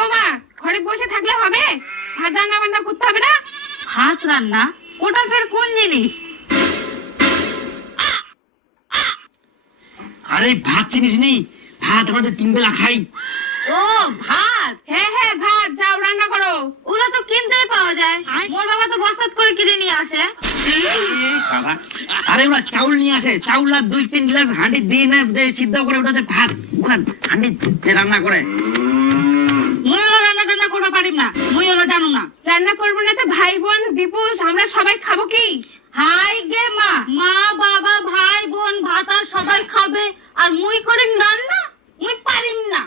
বৌমা, ঘরে বসে থাকলে হবে? ভাত রান্না বান্না করতে হবে না? ভাত রান্না? ওটা ফের কোন জিনিস? আরে ভাত চিনিস নি? ভাত আমরা যে 3 বেলা খাই। ও ভাত, হ্যাঁ হ্যাঁ, ভাত যাও রান্না করো। ওগুলো তো কিনতেই পাওয়া যায়। মোর বাবা তো বস্তাত করে কিনে নিয়ে আসে। বাবা, আরে ওরা চাউল নিয়ে আসে, চাউল আর 2-3 গ্লাস হাঁড়ি দিয়ে না সিদ্ধ করে ওটা হচ্ছে ভাত। ওখান হাঁড়ি রান্না করে। মুই ওগুলো রান্না টান্না করতে পারিম না, মুই ওগুলো জানো না। রান্না করবো না তো ভাই বোন দীপু আমরা সবাই খাবো কি? হাই গে মা, মা বাবা ভাই বোন ভাত আর সবাই খাবে, আর মুই করিম রান্না? মুই পারিম না।